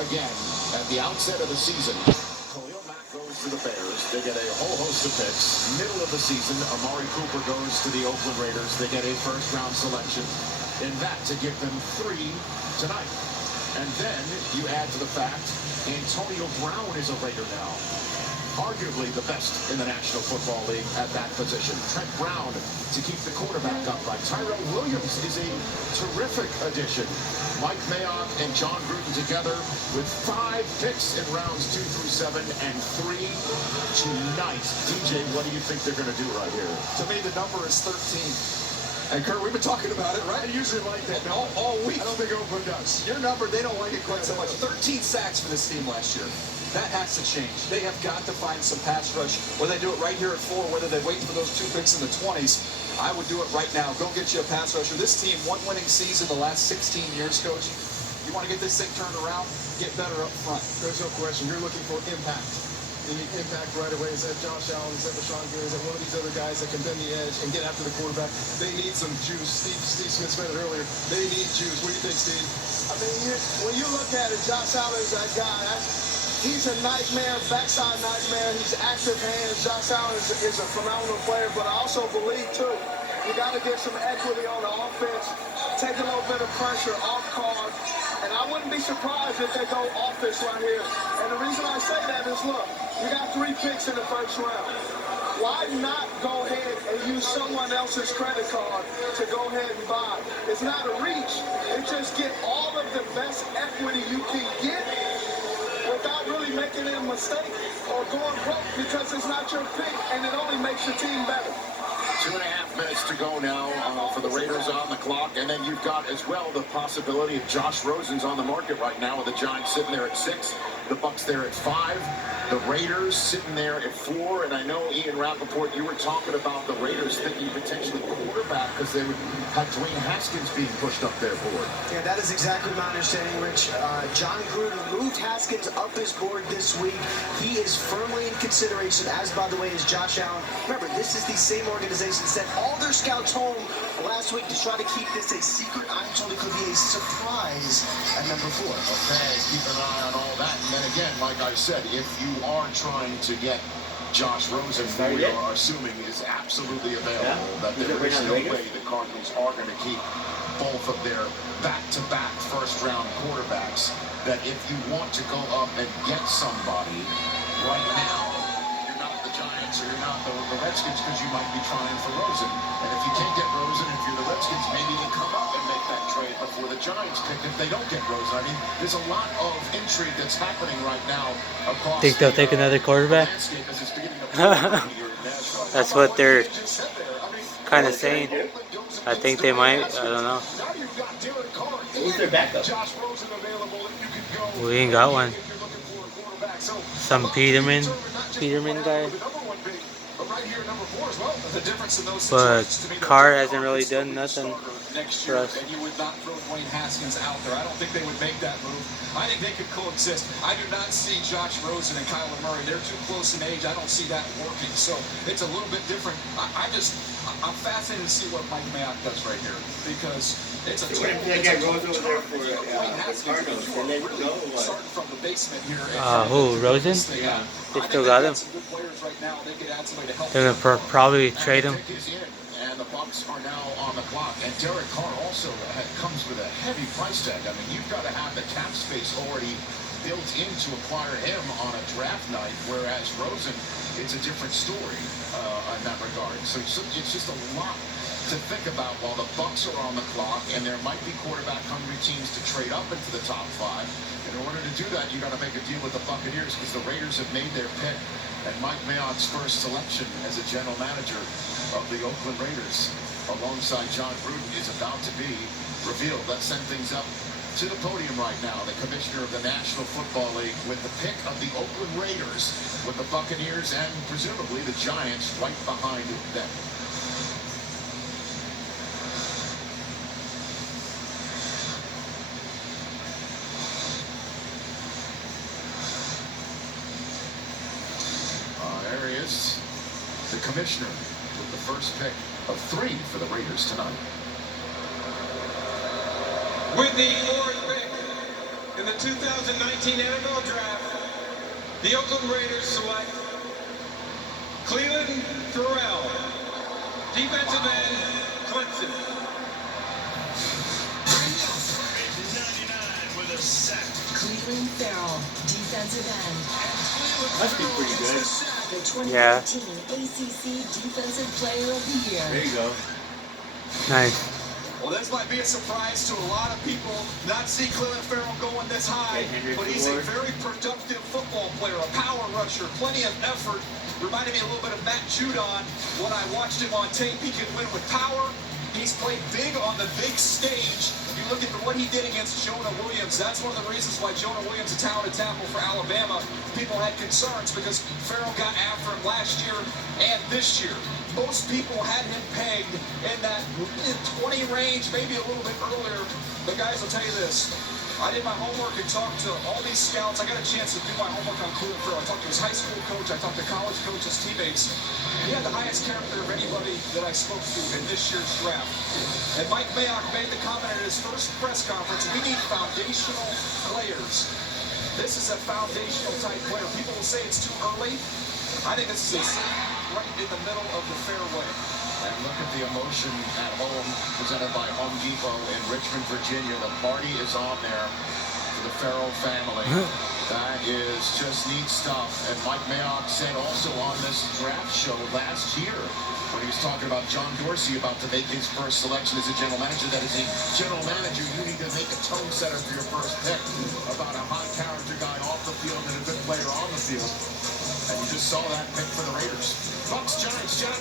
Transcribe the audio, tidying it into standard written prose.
Again, at the outset of the season, Khalil Mack goes to the Bears. They get a whole host of picks. Middle of the season, Amari Cooper goes to the Oakland Raiders. They get a first-round selection. And that to give them 3 tonight. And then you add to the fact Antonio Brown is a Raider now. Arguably the best in the National Football League at that position. Trent Brown to keep the quarterback upright. Tyrell Williams is a terrific addition. Mike Mayock and John Gruden together with 5 picks in rounds 2 through 7 and 3 tonight. DJ, what do you think they're going to do right here? To me, the number is 13. And Kurt, we've been talking about it, right? I usually like that all week. I don't think Oakland does. Your number, they don't like it quite so much. 13 sacks for this team last year. That has to change. They have got to find some pass rush. Whether they do it right here at 4, whether they wait for those 2 picks in the 20s, I would do it right now. Go get you a pass rusher. This team, 1 winning season the last 16 years, Coach. You want to get this thing turned around, get better up front. There's no question. You're looking for impact. You need impact right away. Is that Josh Allen? Is that Rashawn Gary? Is that one of these other guys that can bend the edge and get after the quarterback? They need some juice. Steve Smith said it earlier. They need juice. What do you think, Steve? I mean, when you look at it, Josh Allen is that guy. He's a nightmare, backside nightmare. He's active hands. Josh Allen is a phenomenal player, but I also believe, too, you got to get some equity on the offense, take a little bit of pressure off card, and I wouldn't be surprised if they go offense right here. And the reason I say that is, look, you got 3 picks in the first round. Why not go ahead and use someone else's credit card to go ahead and buy? It's not a reach. It's just get all of the best equity you can get without really making a mistake or going broke because it's not your pick and it only makes your team better. 2.5 minutes to go now for the Raiders on the clock. And then you've got as well the possibility of Josh Rosen's on the market right now with the Giants sitting there at 6, the Bucs there at 5, the Raiders sitting there at 4. And I know, Ian Rappaport, you were talking about the Raiders thinking potentially quarterback because they would have Dwayne Haskins being pushed up their board. Yeah, that is exactly my understanding, Rich. John Gruden moved Haskins up his board this week. He is firmly in consideration, as, by the way, is Josh Allen. Remember, this is the same organization that sent all their scouts home last week to try to keep this a secret. I'm told it could be a surprise at number 4. Okay, keep an eye on all that. And then again, like I said, if you are trying to get Josh Rosen, who we are assuming is absolutely available, that there is no way the Cardinals are going to keep both of their back-to-back first-round quarterbacks, that if you want to go up and get somebody right now, you're not the Giants or you're not the Redskins because you might be trying for Rosen. And if you can't get Rosen, if you're the Redskins, maybe you come up and make that trade before the Giants pick if they don't get Rosen. I mean, there's a lot of intrigue that's happening right now across Think they'll take another quarterback? That's what they're kind of saying. I think they might. I don't know. Who's their backup? We ain't got one. Some Peterman guy. But Carr hasn't really done nothing for us. And you would not throw Dwayne Haskins out there. I don't think they would make that move. I think they could coexist. I do not see Josh Rosen and Kyler Murray. They're too close in age. I don't see that working. So it's a little bit different. I'm fascinated to see what Mike Mayock does right here because it's a total. Starting from the basement here. Who? Rosen? Yeah. They still got him. They're gonna probably trade him. And the Bucs are now on the clock. And Derek Carr also comes with a heavy price tag. I mean, you've got to have the cap space already built in to acquire him on a draft night, whereas Rosen, it's a different story in that regard. So it's just a lot to think about while the Bucs are on the clock, and there might be quarterback-hungry teams to trade up into the top 5. In order to do that, you got to make a deal with the Buccaneers because the Raiders have made their pick, and Mike Mayock's first selection as a general manager of the Oakland Raiders, alongside John Gruden, is about to be revealed. Let's send things up to the podium right now. The commissioner of the National Football League with the pick of the Oakland Raiders, with the Buccaneers and presumably the Giants right behind them. There he is, the commissioner, with the first pick of 3 for the Raiders tonight. With the 4th pick In the 2019 NFL Draft, the Oakland Raiders select Clelin Ferrell, defensive end, Clemson. 99 with a sack. Clelin Ferrell, defensive end. Must be pretty good. The 2018 ACC Defensive Player of the Year. There you go. Nice. Well, this might be a surprise to a lot of people not see Clelin Ferrell going this high, but he's a very productive football player, a power rusher, plenty of effort. Reminded me a little bit of Matt Judon when I watched him on tape. He can win with power. He's played big on the big stage. You look at what he did against Jonah Williams. That's one of the reasons why Jonah Williams, a talented tackle for Alabama, people had concerns because Ferrell got after him last year and this year. Most people had him pegged in that 20 range, maybe a little bit earlier. But guys, I'll tell you this. I did my homework and talked to all these scouts. I got a chance to do my homework on Clelin Ferrell. I talked to his high school coach. I talked to college coaches, teammates. He had the highest character of anybody that I spoke to in this year's draft. And Mike Mayock made the comment at his first press conference, we need foundational players. This is a foundational type player. People will say it's too early. I think this is right in the middle of the fairway. And look at the emotion at home presented by Home Depot in Richmond, Virginia. The party is on there for the Ferrell family. That is just neat stuff. And Mike Mayock said also on this draft show last year when he was talking about John Dorsey about to make his first selection as a general manager, that as a general manager, you need to make a tone setter for your first pick about a high character guy off the field and a good player on the field. And you just saw that pick for the Raiders. Bucks, Giants, Jaguars.